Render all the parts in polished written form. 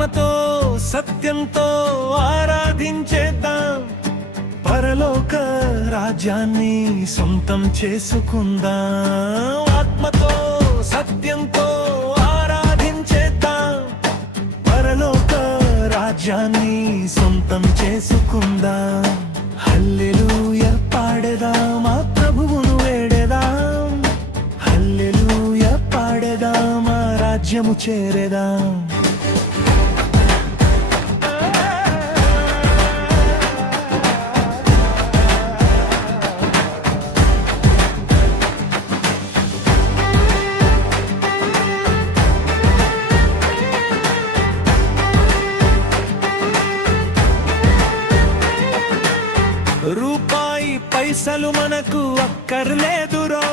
ఆత్మతో సత్యంతో ఆరాధించేద్దాం, పరలోక రాజ్యాన్ని సొంతం చేసుకుందాం. ఆత్మతో సత్యంతో ఆరాధించేద్దాం, పరలోక రాజ్యాన్ని సొంతం చేసుకుందాం. హల్లెలూయా పాడేదాం, ఆ ప్రభువును వేడేదాం. హల్లెలూయా పాడేదాం, ఆ రాజ్యము చేరేదాం. రూపాయి పైసలు మనకు అక్కర్లేదురో,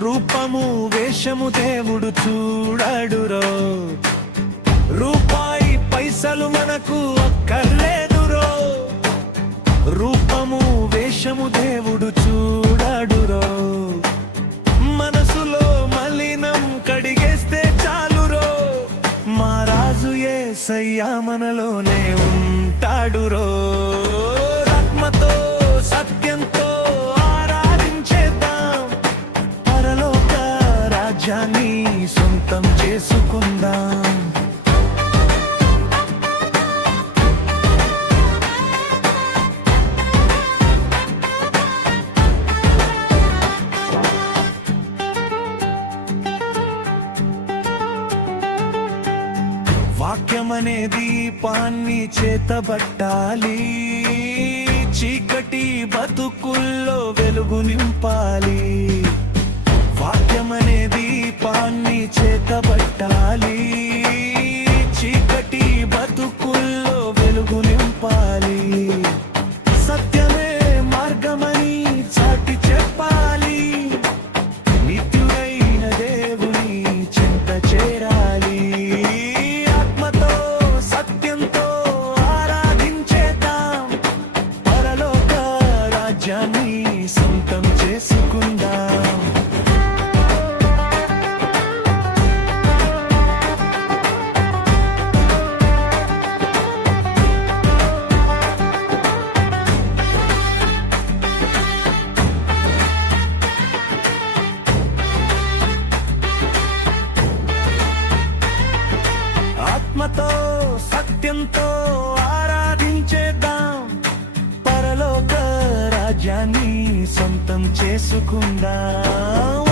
రూపము వేషము దేవుడు చూడడురో. రూపాయి పైసలు మనకు అక్కర్లేదురో, రూపము వేషము దేవుడు చూడడురో. మనసులో మలినం కడిగేస్తే చాలురో, మా రాజు యేసయ్యా మనలోనే ఉంటాడురో. ఆత్మతో సత్యంతో ఆరాధించేద్దాం, పరలోక రాజ్యాన్ని సొంతం చేసుకుందాం. వాక్యమనే దీపాన్ని చేతబట్టాలి, చీకటి బతుకుల్లో వెలుగు నింపాలి. వాక్యమనే దీపాన్ని చేతబట్టాలి, చీకటి బతుకుల్లో వెలుగు నింపాలి. సత్యమే మార్గమని చాటి చెప్పాలి, నిత్యుడైన దేవుని చింత చేరాలి. ఆత్మతో సత్యంతో ఆరాధించేద్దాం, పరలోక రాజ్యాన్ని సొంతం చేసుకుందాం. ఆత్మతో సత్యంతో ఆరాధించేద్దాం, పరలోక రాజ్యాన్ని సొంతం చేసుకుందాం.